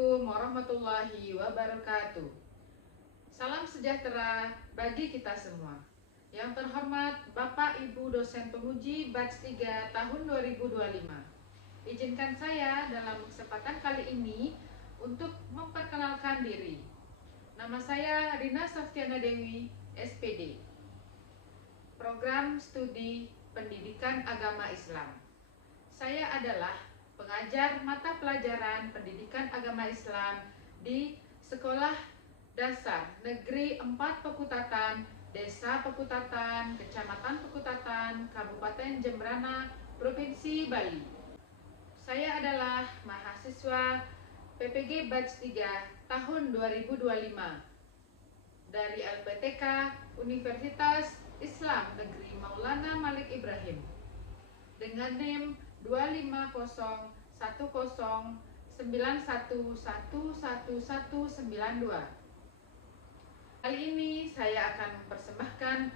Assalamualaikum warahmatullahi wabarakatuh. Salam sejahtera bagi kita semua. Yang terhormat Bapak Ibu dosen penguji batch 3 tahun 2025. Izinkan saya dalam kesempatan kali ini untuk memperkenalkan diri. Nama saya Rina Saftiana Dewi, SPD. Program Studi Pendidikan Agama Islam. Saya adalah pengajar mata pelajaran Pendidikan Agama Islam di Sekolah Dasar Negeri 4 Pekutatan, Desa Pekutatan, Kecamatan Pekutatan, Kabupaten Jembrana, Provinsi Bali. Saya adalah mahasiswa PPG Batch 3 tahun 2025 dari LPTK Universitas Islam Negeri Maulana Malik Ibrahim dengan NIM 2501091111192. Kali ini saya akan mempersembahkan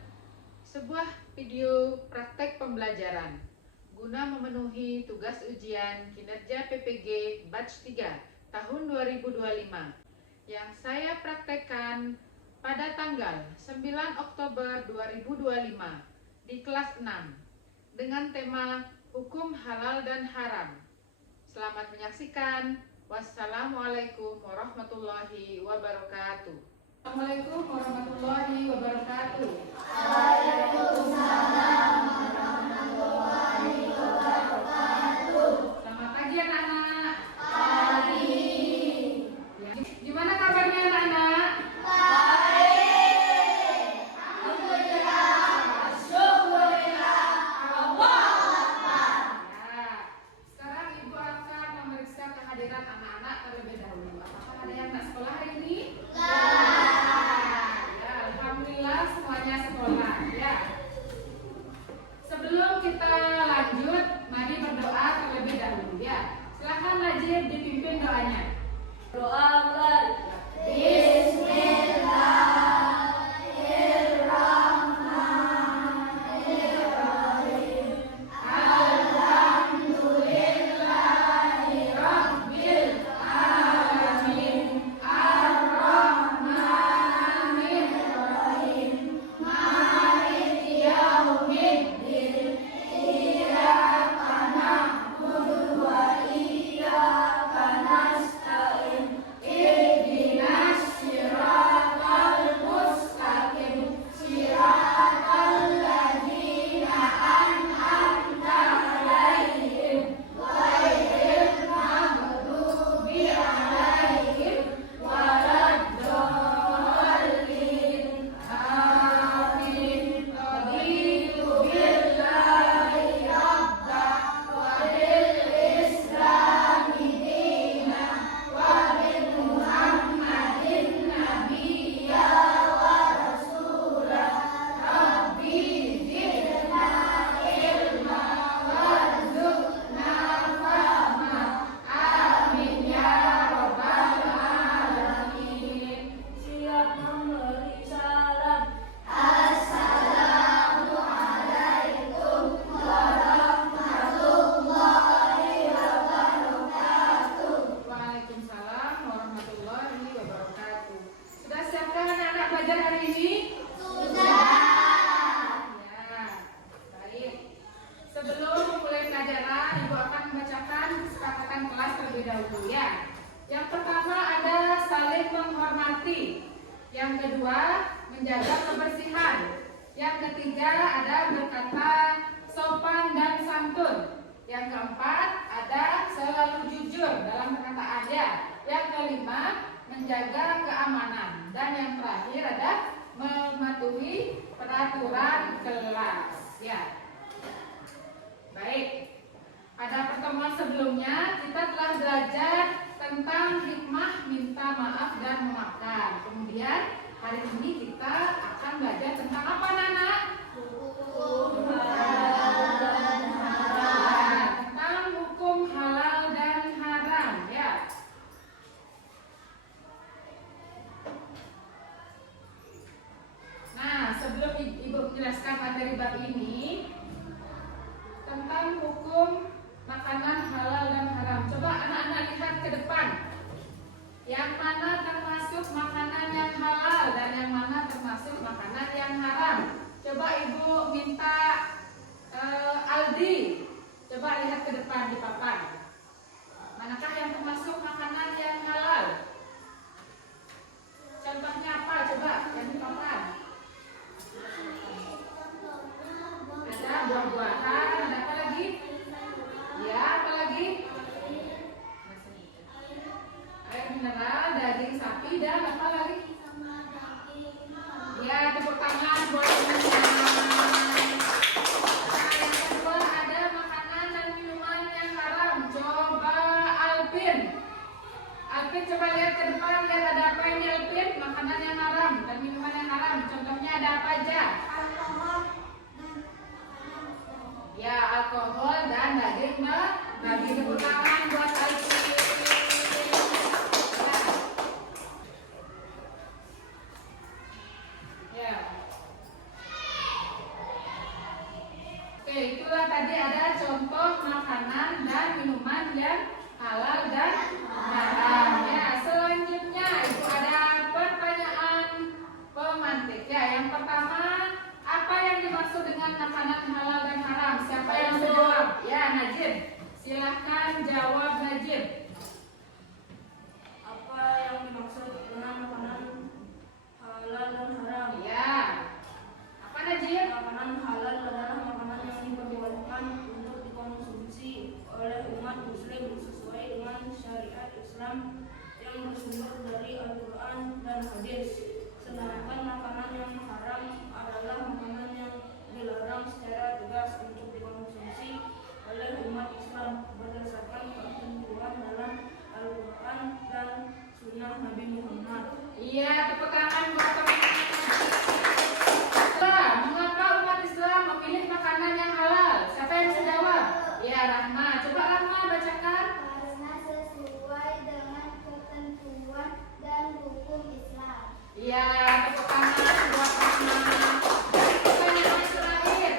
sebuah video praktek pembelajaran guna memenuhi tugas ujian kinerja PPG Batch 3 tahun 2025 yang saya praktekkan pada tanggal 9 Oktober 2025 di kelas 6 dengan tema Hukum Halal dan Haram. Selamat menyaksikan. Wassalamualaikum warahmatullahi wabarakatuh. Assalamualaikum warahmatullahi wabarakatuh. Waalaikumsalam warahmatullahi wabarakatuh. Selamat pagi anak-anak. Pagi. Ya. Gimana kabarnya anak-anak? Baik. Alhamdulillah. Syukurillah. Allahu Akbar. Ya. Sekarang Ibu akan memeriksa kehadiran anak-anak terlebih dahulu. Apakah ada yang tak sekolah hari ini? Ya, alhamdulillah semuanya sekolah. Ya. Sebelum kita lanjut, mari berdoa terlebih dahulu ya. Silakan Najib dipimpin doanya. Doa mulai. Bismillahirrahmanirrahim. Alhamdulillahi rabbil alamin. Ar-Rahmanir Rahim. Maliki yaumiddin. Iyyaka na'budu wa iyyaka nasta'in. Ihdinas siratal mustaqim. Siratal ladzina an'amta 'alaihim ghairil maghdubi 'alaihim waladdallin. Amin. Raditu billahi rabba wa bil islami dina wa bi Muhammadin nabiyya wa rasula. Rabbi zidna ilma warzuqna fahma. Amin ya rabbal alamin. Siap memberi salam. Assalamualaikum warahmatullahi wabarakatuh. Waalaikumsalam warahmatullahi wabarakatuh. Sudah siapkah anak-anak belajar hari ini? Ya, baik. Sebelum memulai pelajaran, Ibu akan membacakan kesepakatan kelas terlebih dahulu ya. Yang pertama ada saling menghormati. Yang kedua, menjaga kebersihan. Yang ketiga ada berkata sopan dan santun. Yang keempat ada selalu jujur dalam perkataannya. Yang kelima, menjaga keamanan. Dan yang terakhir ada mematuhi peraturan kelas. Ya. Baik. Pada pertemuan sebelumnya kita telah belajar tentang hikmah minta maaf dan memaafkan. Kemudian hari ini kita akan belajar tentang apa, Nana? Hukum halal dan haram. Tentang hukum halal dan haram ya. Nah, sebelum Ibu menjelaskan materi bab ini tentang hukum makanan halal dan haram, coba anak-anak lihat ke depan. Yang mana termasuk makanan yang halal dan yang mana termasuk makanan yang haram? Coba Ibu minta Aldi, coba lihat ke depan di papan. Manakah yang termasuk makanan yang halal? Contohnya apa? Coba yang di papan. Ada buah-buahan, ada apa lagi? Ya, apa lagi? Air mineral, daging sapi, dan apa lagi? Ya, tepuk tangan buat teman-teman. Nah, yang kedua ada makanan dan minuman yang haram. Coba Alvin. Alvin coba lihat ke depan, lihat ada apa ini Alvin? Makanan yang haram dan minuman yang haram. Contohnya ada apa aja? Ya, alkohol dan daging babi. Tepuk tangan buat Alvin. Ya. Oke, itulah tadi ada contoh makanan dan minuman yang halal dan haram. Ya, selanjutnya itu ada pertanyaan pemantik. Ya, yang pertama, apa yang dimaksud dengan makanan halal dan haram? Siapa yang bisa jawab? Ya, Najib. Silahkan jawab Najib. Apa yang dimaksud dengan makanan halal dan haram? Ya. Apa Najib? Makanan halal adalah makanan yang diperbolehkan untuk dikonsumsi oleh umat muslim sesuai dengan syariat Islam yang bersumber dari Al-Quran dan hadis. Sedangkan makanan yang haram adalah makanan yang dilarang secara tegas untuk dikonsumsi oleh umat Islam berdasarkan ketentuan dalam Al-Quran dan Sunnah Nabi Muhammad. Iya, tepuk tangan buat teman-teman. Mengapa umat Islam memilih makanan yang halal? Siapa yang bisa jawab? Ya, Rahma. Coba Rahma bacakan. Karena sesuai dengan ketentuan dan hukum Islam. Iya, tepuk tangan buat Rahma. Pertanyaan terakhir.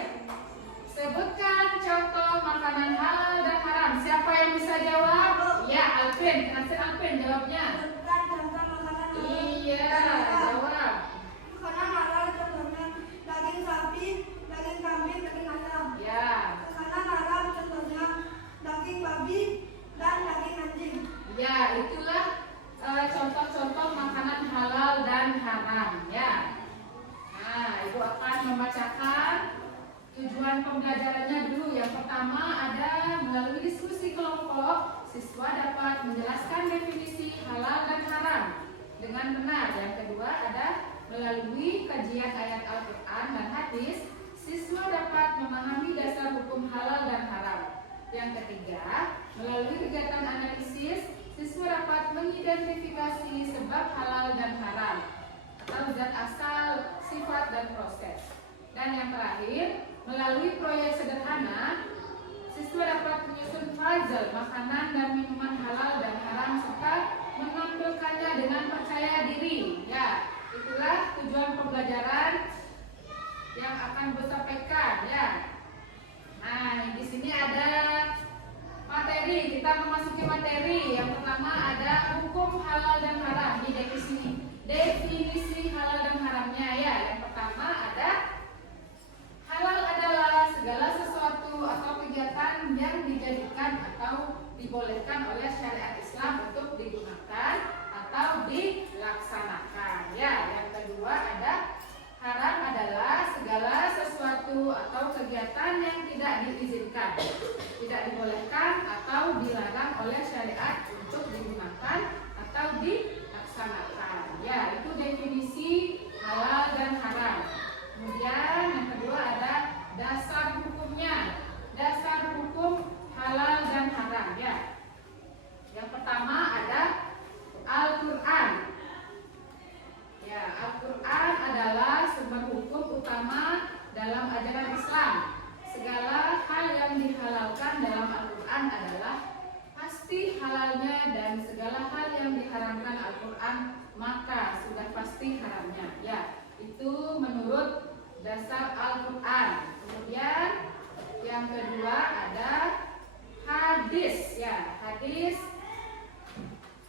Sebutkan contoh makanan halal dan haram. Siapa yang bisa jawab? Ya, Alvin. Kasih Alvin jawabnya. Sebutkan contoh makanan Iya, jawab. makanan halal contohnya daging sapi, daging kambing, daging ayam. Ya. Makanan haram contohnya daging babi dan daging anjing. Ya, itulah contoh-contoh makanan halal dan haram ya. Nah, Ibu akan membacakan tujuan pembelajarannya dulu. Yang pertama ada melalui diskusi kelompok, siswa dapat menjelaskan definisi halal dan haram dengan benar. Yang kedua ada melalui kajian ayat Al-Quran dan hadis, siswa dapat memahami dasar hukum halal dan haram. Yang ketiga, melalui kegiatan analisis, siswa dapat mengidentifikasi sebab halal dan haram atau zat asal, sifat, dan proses. Dan yang terakhir, melalui proyek sederhana, siswa dapat menyusun puzzle makanan dan minuman halal dan haram serta menampilkannya dengan percaya diri. Ya, itulah tujuan pembelajaran yang akan Ibu sampaikan ya. Nah, di sini ada materi. Kita memasuki materi. Yang pertama ada hukum halal dan haram. Di definisi halal dan haramnya ya. Yang pertama ada halal adalah segala sesuatu atau kegiatan yang dijadikan atau dibolehkan oleh syariat Islam untuk digunakan atau dilaksanakan. Ya, yang kedua ada haram adalah segala sesuatu atau kegiatan yang tidak diizinkan, tidak dibolehkan atau dilarang oleh syariat untuk digunakan atau dilaksanakan. Ya, itu definisi halal dan haram. Kemudian yang kedua ada dasar hukumnya. Dasar hukum halal dan haram ya. Yang pertama ada Al-Quran. Ya, Al-Quran adalah sumber hukum utama dalam ajaran Islam. Segala hal yang dihalalkan dalam Al-Quran adalah pasti halalnya dan segala hal yang diharamkan Al-Quran maka sudah pasti haramnya. Ya, itu menurut dasar Al-Quran. Kemudian yang kedua ada hadis. Ya, hadis.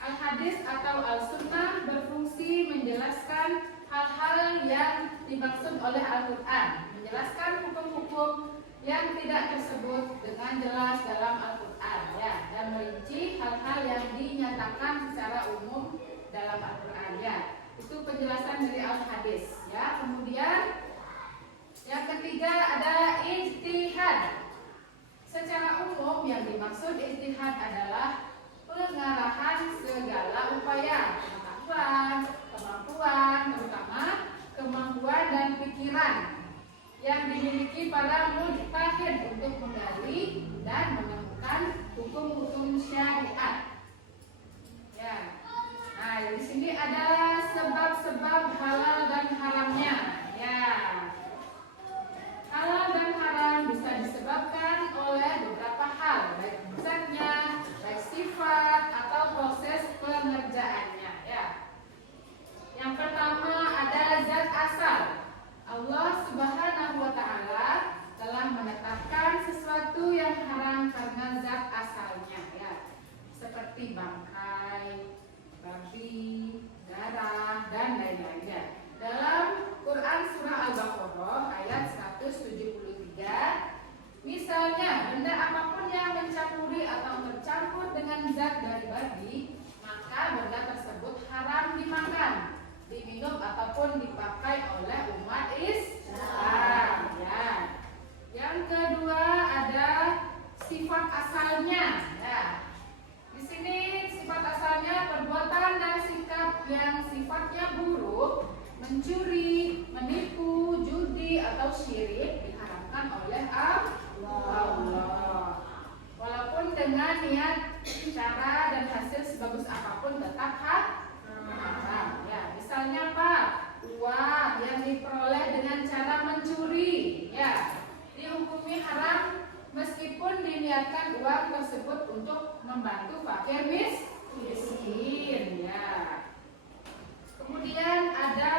Al-hadis Al-Hadis atau Al-Sunnah berfungsi menjelaskan hal-hal yang dimaksud oleh Al-Quran, menjelaskan hukum-hukum yang tidak tersebut dengan jelas dalam Al-Quran, ya, dan merinci hal-hal yang dinyatakan secara umum dalam Al-Quran, ya. Itu penjelasan dari Al-Hadis, ya. Kemudian yang ketiga ada ijtihad. Secara umum yang dimaksud ijtihad adalah pengarahan segala upaya, kemampuan, terutama kemampuan dan pikiran yang dimiliki para mujtahid untuk menggali dan menemukan hukum-hukum syariat. Ya. Nah, di sini ada sebab-sebab halal dan haramnya. Ya. Halal dan haram bisa disebabkan oleh beberapa hal, baik zatnya, baik sifat atau proses pengerjaannya, ya. Yang pertama ada zat asal. Allah Subhanahu wa taala telah menetapkan sesuatu yang haram karena zat asalnya, ya. Seperti bangkai, babi, darah, dan lain-lainnya. Dalam Quran surah Al-Baqarah ayat 173, misalnya benda apapun yang mencampuri atau tercampur dengan zat dari babi, maka benda tersebut haram dimakan, diminum ataupun dipakai oleh umat Islam, ya. Yang kedua ada sifat asalnya, ya. Di sini sifat asalnya perbuatan dan sikap yang sifatnya buruk, mencuri, menipu, judi atau syirik diharamkan oleh Allah. Walaupun dengan niat, cara dan hasil sebagus apapun tetap haram. Ya, misalnya Pak, uang yang diperoleh dengan cara mencuri, ya, dihukumi haram meskipun diniatkan uang tersebut untuk membantu fakir miskin, ya. Kemudian ada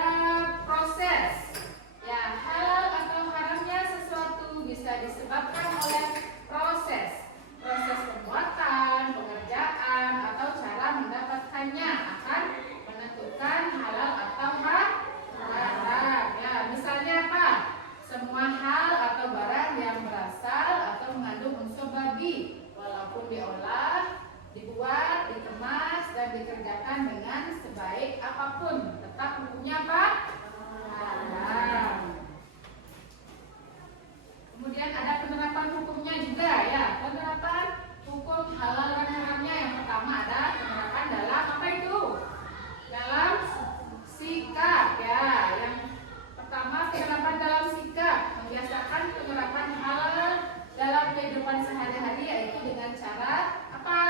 proses, ya, halal atau haramnya sesuatu bisa disebabkan oleh proses pembuatan, pengerjaan atau cara mendapatkannya akan menentukan halal atau haram, ya. Misalnya apa? Semua hal atau barang yang berasal atau mengandung unsur babi, walaupun diolah, dibuat, dikemas, dan dikerjakan dengan sebaik apapun, tetap hukumnya apa? Haram. Kemudian ada penerapan hukumnya juga, ya. Penerapan hukum halal dan haramnya yang pertama ada penerapan dalam apa itu? Dalam sikap, ya. Yang pertama penerapan dalam sikap, membiasakan penerapan halal dalam kehidupan sehari-hari, yaitu dengan cara apa?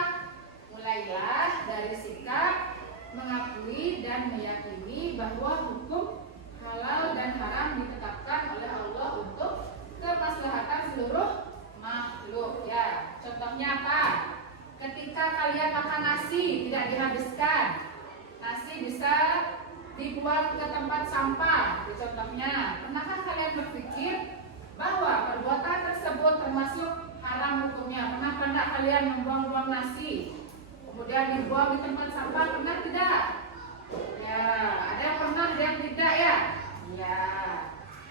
Mulailah dari sikap mengakui dan meyakini bahwa hukum halal dan haram ditetapkan oleh Allah untuk kemaslahatan seluruh makhluk, ya. Contohnya apa? Ketika kalian makan nasi tidak dihabiskan, nasi bisa dibuang ke tempat sampah. Contohnya, pernahkah kalian berpikir bahwa perbuatan tersebut termasuk haram hukumnya? Pernah kalian membuang-buang nasi kemudian dibuang di tempat sampah? Pernah tidak? Ya, ada yang pernah, ada yang tidak, ya. Ya,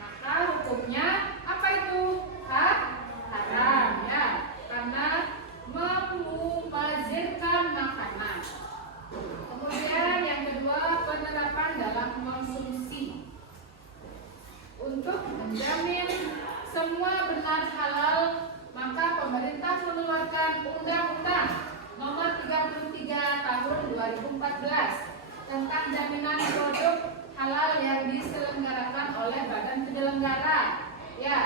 maka hukumnya apa itu? Haram, ya, karena memubazirkan makanan. Kemudian yang kedua, penerapan dalam konsumsi. Untuk menjamin semua benar halal, maka pemerintah mengeluarkan Undang-Undang Nomor 33 Tahun 2014 tentang jaminan produk halal yang diselenggarakan oleh badan penyelenggara, ya.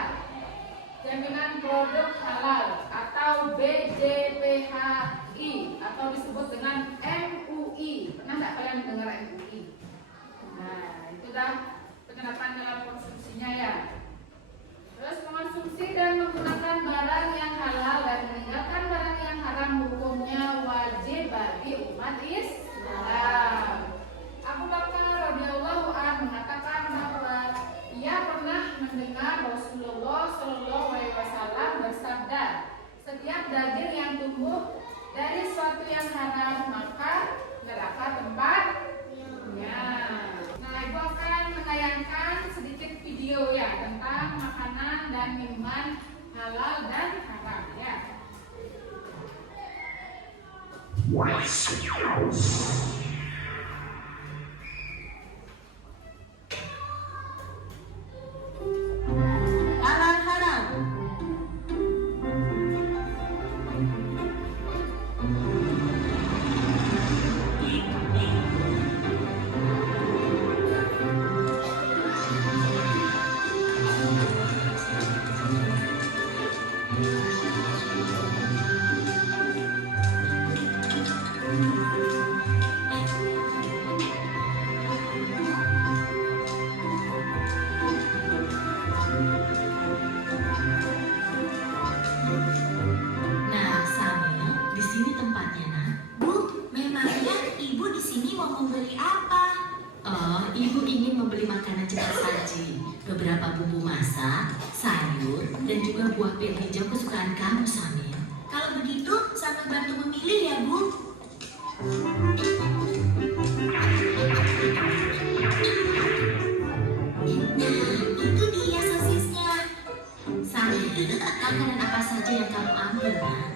Jaminan produk halal atau BJPHI atau disebut dengan MUI. Pernah nggak kalian dengar MUI? Nah, itu dah penerapan dalam konsumsinya, ya. Terus mengonsumsi dan menggunakan barang yang halal dan meninggalkan barang yang haram hukumnya wajib bagi umat Islam. Abu Bakar radhiyallahu anhu mengatakan bahwa ia pernah mendengar Rasulullah Shallallahu Alaihi Wasallam bersabda, setiap daging yang tumbuh dari suatu yang haram maka Halal haram. Nah, Samil, di sini tempatnya, nak. Bu, memangnya ibu di sini mau membeli apa? Oh, ibu ingin membeli makanan cepat saji, beberapa bumbu masak, sayur, dan juga buah pil hijau kesukaan kamu, Samil. Kalau begitu, sambil bantu memilih ya, Bu. Nah, itu dia sosisnya. Samil, makanan apa saja yang kamu ambil, nak?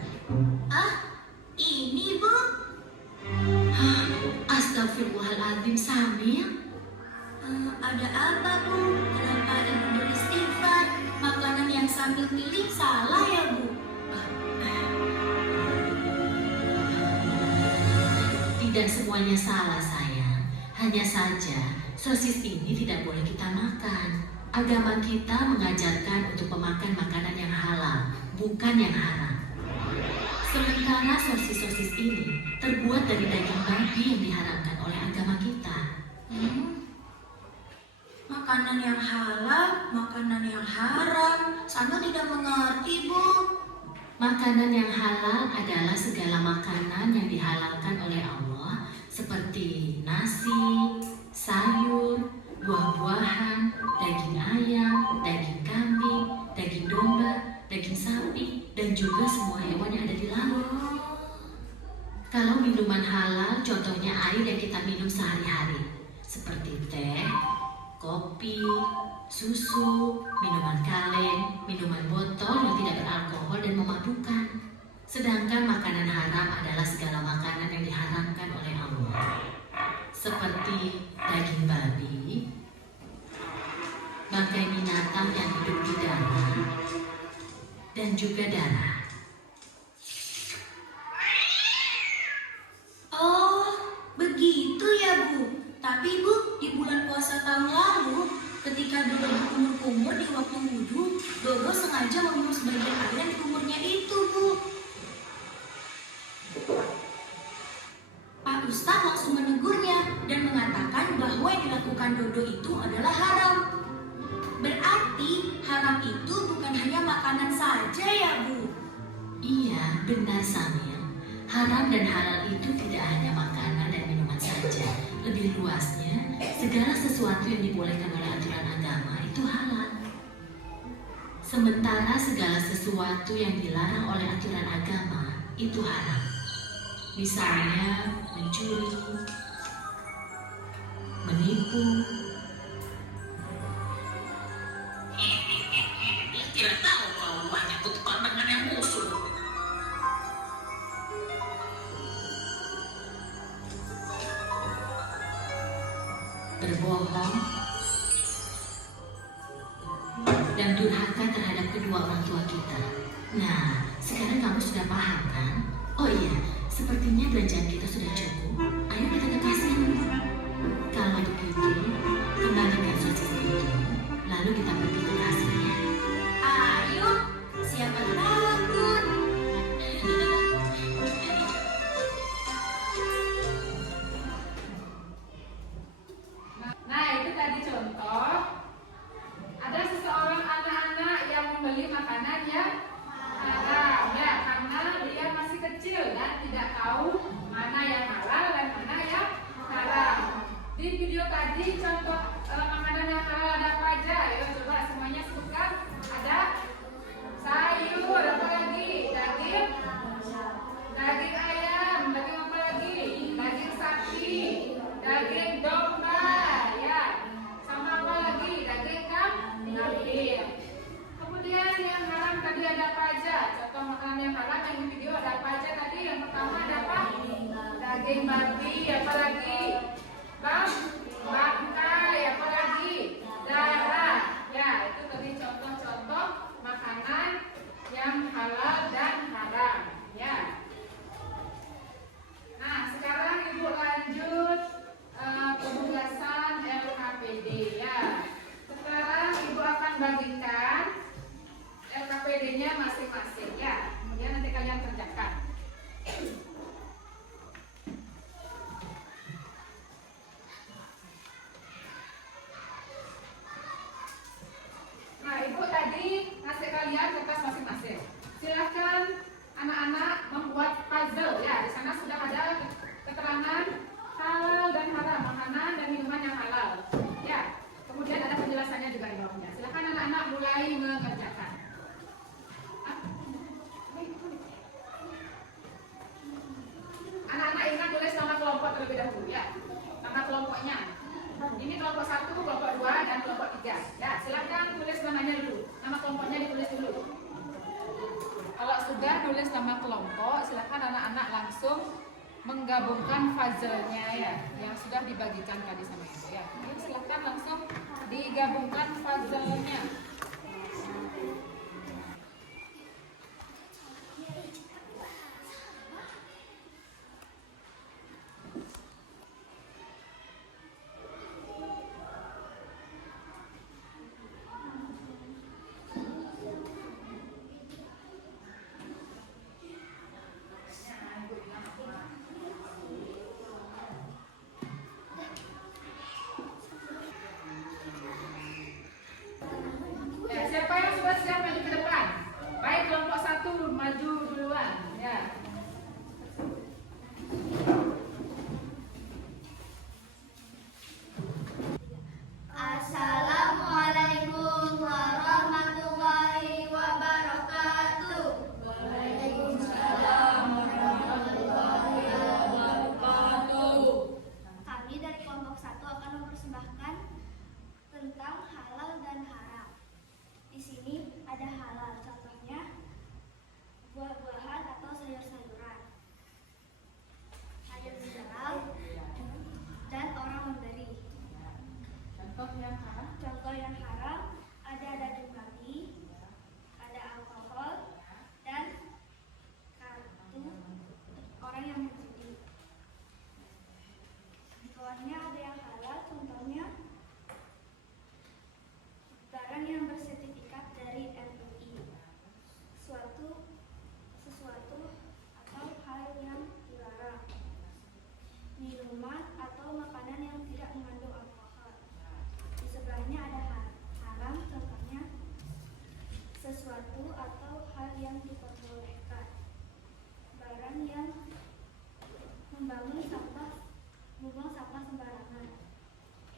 Ah, ini, Bu. Hah, astagfirullahaladzim, Samil. Ada apa, Bu? Kenapa ibu beristighfar? Makanan yang sambil pilih salah ya, Bu? Tidak semuanya salah, sayang. Hanya saja, sosis ini tidak boleh kita makan. Agama kita mengajarkan untuk memakan makanan yang halal, bukan yang haram. Sementara sosis-sosis ini terbuat dari daging babi yang diharamkan oleh agama kita. Makanan yang halal, makanan yang haram. Sama tidak mengerti, Bu. Makanan yang halal adalah segala makanan yang dihalalkan oleh Allah, seperti nasi, sayur, buah-buahan, daging ayam, daging kambing, daging domba, daging sapi, dan juga semua hewan yang ada di laut. Kalau minuman halal, contohnya air yang kita minum sehari-hari, seperti teh, kopi, susu, minuman kaleng, minuman botol yang tidak beralkohol dan memabukkan. Sedangkan makanan haram adalah segala makanan yang diharamkan oleh Allah, seperti daging babi, bangkai binatang yang hidup di darat, dan juga darah. Oh, begitu ya, Bu. Tapi, Bu, di bulan puasa tahun lalu, ketika Dodo berkumur-kumur di waktu wudhu, Dodo sengaja meminum sebagian air yang di kumurnya itu, Bu. Pak Ustadz langsung menegurnya dan mengatakan bahwa yang dilakukan Dodo itu adalah haram. Berarti haram itu bukan hanya makanan saja ya, Bu? Iya, benar, Samil. Haram dan halal itu tidak hanya makanan dan minuman saja. Lebih luasnya, segala sesuatu yang dibolehkan oleh aturan agama itu halal. Sementara segala sesuatu yang dilarang oleh aturan agama itu haram. Misalnya mencuri, menipu. Tidak tahu kalau banyak kutukan dengan yang musuh. Berbohong, dan durhaka terhadap kedua orang tua kita. Nah, sekarang kamu sudah paham kan? Oh iya, sepertinya belanjaan kita sudah cukup. Ayo kita ke kasir. Kalau begitu, kembalikan sosis itu, lalu kita pergi ke kasirnya. Ayo, siapa takut? Nah, itu tadi contoh. Ada seseorang anak-anak yang membeli makanan yang haram, ya, karena dia masih kecil dan tidak tahu mana yang halal, babi, apa lagi? Bangkai, apa lagi? Darah. Ya, itu tadi contoh-contoh makanan yang halal dan haram. Ya. Nah, sekarang Ibu lanjut penugasan LKPD ya. Sekarang Ibu akan bagikan LKPD-nya masing-masing ya. Kemudian nanti kalian kerjakan. Nah, Ibu tadi ngasih kalian kertas masing-masing. Silahkan anak-anak membuat puzzle ya. Di sana sudah ada keterangan halal dan haram, makanan dan minuman yang halal. Ya. Kemudian ada penjelasannya juga di bawahnya. Silahkan anak-anak mulai mengerjakan. Anak-anak ingat tulis nama kelompok terlebih dahulu ya. Nama kelompoknya. Ini kelompok 1, kelompok 2, dan kelompok 3. Ya, silakan tulis namanya dulu. Nama kelompoknya ditulis dulu. Kalau sudah tulis nama kelompok, silakan anak-anak langsung menggabungkan puzzle-nya ya, yang sudah dibagikan tadi sama Ibu ya. Jadi silakan langsung digabungkan puzzle-nya. Ya, siapa yang sudah siap maju ke depan? Baik, kelompok 1 maju duluan. Ya. Assalamualaikum warahmatullahi wabarakatuh. Kami dari kelompok 1 akan mempersembahkan tentang halal dan haram. Di sini ada halal, contohnya buah-buahan atau sayur-sayuran, sayur mineral, dan orang memberi. Contoh yang haram. Contoh yang haram ada daging babi, ada alkohol, dan kartu orang yang menjudi. Di bawahnya ada yang halal, contohnya barang yang bersertifikat dari MUI, sesuatu atau hal yang dilarang, minuman atau makanan yang tidak mengandung alkohol. Di sebelahnya ada haram, contohnya sesuatu atau hal yang diperbolehkan, barang yang membuang sampah sembarangan,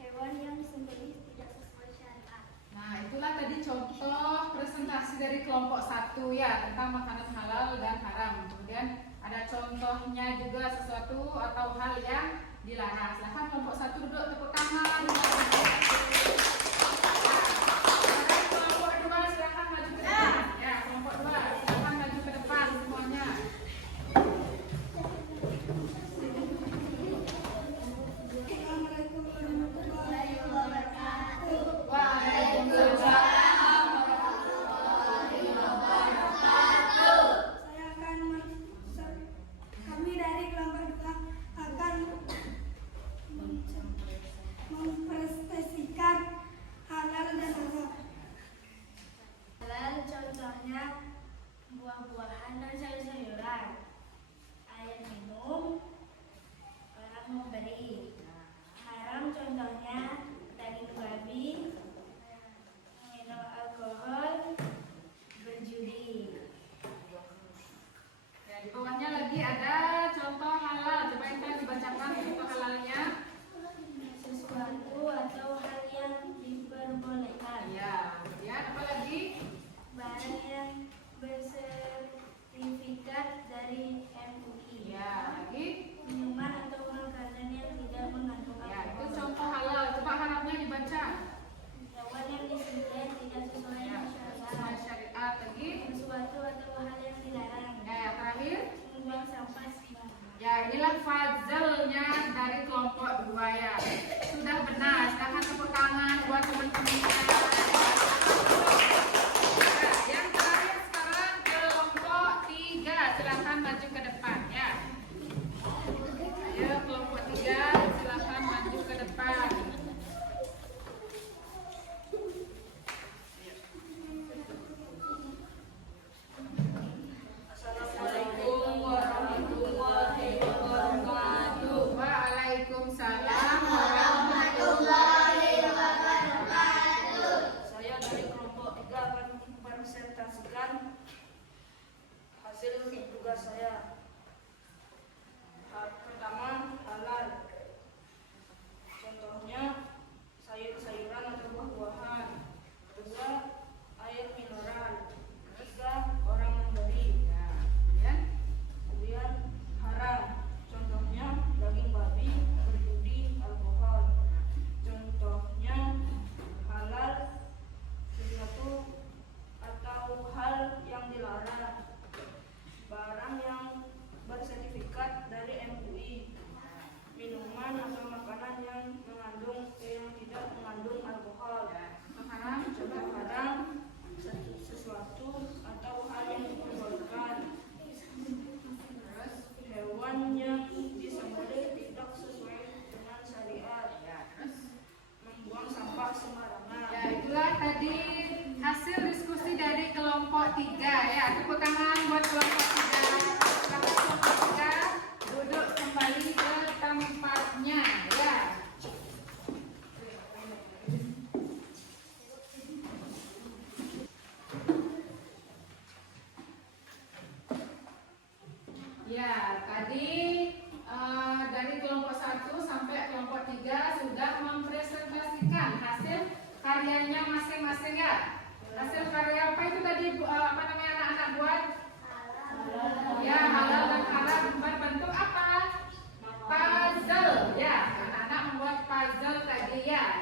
hewan yang disembelih tidak sesuai syariat. Nah, itulah tadi contoh presentasi dari kelompok 1 ya, tentang makanan halal dan haram. Kemudian ada contohnya juga sesuatu atau hal yang dilarang. Silahkan kelompok 1 duduk, tepuk tangan. Kelompok 2 silahkan maju ke depan. Ya, kelompok 2 silahkan maju ke depan semuanya. Assalamualaikum warahmatullahi wabarakatuh. Waalaikumsalam. Kami dari kelompok 2 akan mempresentasikan halal dan haram. Halal contohnya buah-buahan dan sayur-sayuran, air minum, orang memberi. Haram contohnya daging babi, minum alkohol, berjudi. Ya, di bawahnya lagi ada contoh halal. Coba kita dibacakan contoh halalnya. Sesuatu atau hal yang diperbolehkan, Ya, kemudian apa lagi? barang yang bersertifikat dari MUI, Ya, lagi. minuman atau makanan yang Waalaikumsalam warahmatullahi wabarakatuh. Saya dari kelompok 3 akan mempresentasikan hasil tugas saya. Pertama, halal. Contohnya sayur-sayuran atau buah-buahan. Kedua, air mineral. Ketiga, orang membeli. Kemudian haram. Contohnya daging babi, berjudi, alkohol. Contohnya halal, sesuatu atau hal yang dilarang. Barang yang bersertifikat dari MUI. Minuman atau makanan yang tidak mengandung alkohol. Contoh haram, sesuatu atau hal yang diperbolehkan. Hewan yang disembelih tidak sesuai dengan syariat. Membuang sampah sembarangan. Ya, itulah tadi hasil diskusi dari kelompok 3 ya. Tepuk tangan buat kelompok 3. Silakan kelompok 3 duduk kembali ke tempatnya ya. Ya, tadi dari kelompok 1 sampai kelompok 3 sudah mempresentasikan hasil karyanya masing-masing ya. Hasil karya apa itu tadi apa namanya anak-anak buat? Ya, halal dan haram berbentuk apa? Puzzle ya. Anak-anak membuat puzzle tadi ya.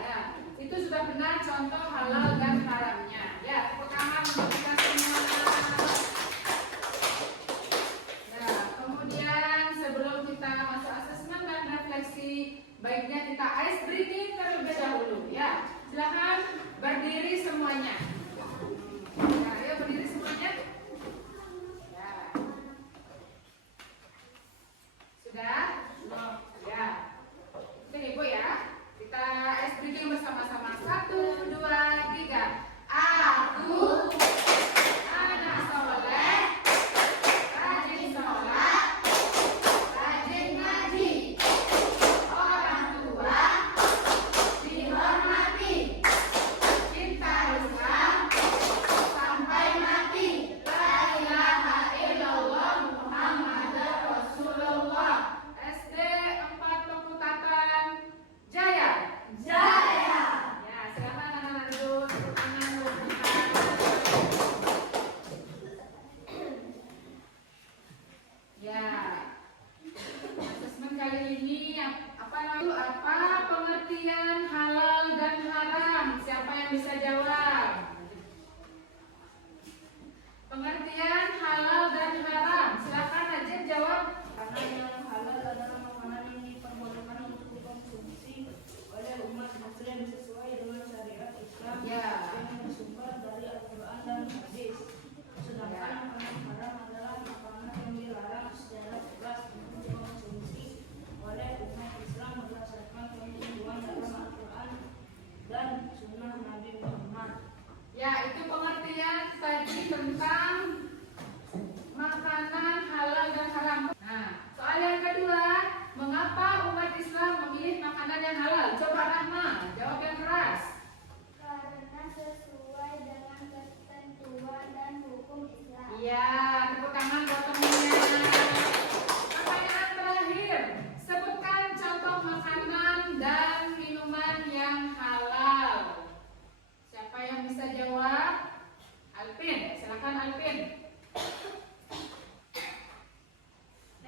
Itu sudah benar contoh halal dan haramnya. Ya, tepuk tangan untuk kita semua. Kemudian sebelum kita masuk asesmen dan refleksi, baiknya kita ice breathing terlebih dahulu ya. Silakan berdiri semuanya. Ya, ayo berdiri semuanya. Ya. Sudah? Ya. Itu Ibu ya. Kita ice breathing bersama-sama. 1, 2, 3. Aku anak soleh, rajin sholat, rajin ngaji, orang tua dihormati, cinta Islam sampai mati. La ilaha illallah Muhammadur Rasulullah. SD 4 Pekutatan Jaya. Jaya. Ya, silakan anak-anak duduk. Tepuk tangan dulu. Ya. Asesmen kali ini apa pengertian halal dan haram? Siapa yang bisa jawab? Pengertian halal dan haram. Silakan Najib jawab. Makanan yang halal adalah makanan yang diperbolehkan untuk dikonsumsi oleh umat muslim sesuai dengan syariat Islam Ya. yang bersumber dari Al-Quran dan hadis. Sedangkan makanan haram adalah makanan yang dilarang secara tegas untuk dikonsumsi oleh umat Islam berdasarkan ketentuan dalam Al-Quran dan Sunnah Nabi Muhammad. Ya, itu pengertian tadi tentang makanan halal dan haram. Nah, soal yang kedua, mengapa umat Islam memilih makanan yang halal? Coba Rahma, jawab yang keras. Karena sesuai dengan ketentuan dan hukum Islam. Iya, tepuk tangan buat temennya. Pertanyaan terakhir, sebutkan contoh makanan dan minuman yang halal. Siapa yang bisa jawab? Alvin, silakan Alvin.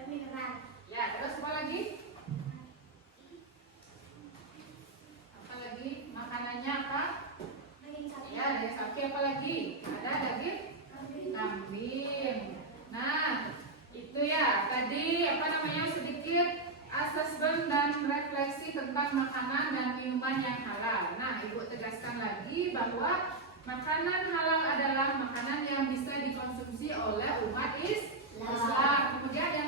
Mineral. Ya, terus apa lagi? Apa lagi? Makanannya apa? Daging sapi. Ya, daging sapi. Apa lagi? Ada daging kambing. Nah, itu ya. Tadi apa namanya sedikit asesmen dan refleksi tentang makanan dan minuman yang halal. Nah, Ibu tegaskan lagi bahwa makanan halal adalah makanan yang bisa dikonsumsi oleh umat Islam. Kemudian yang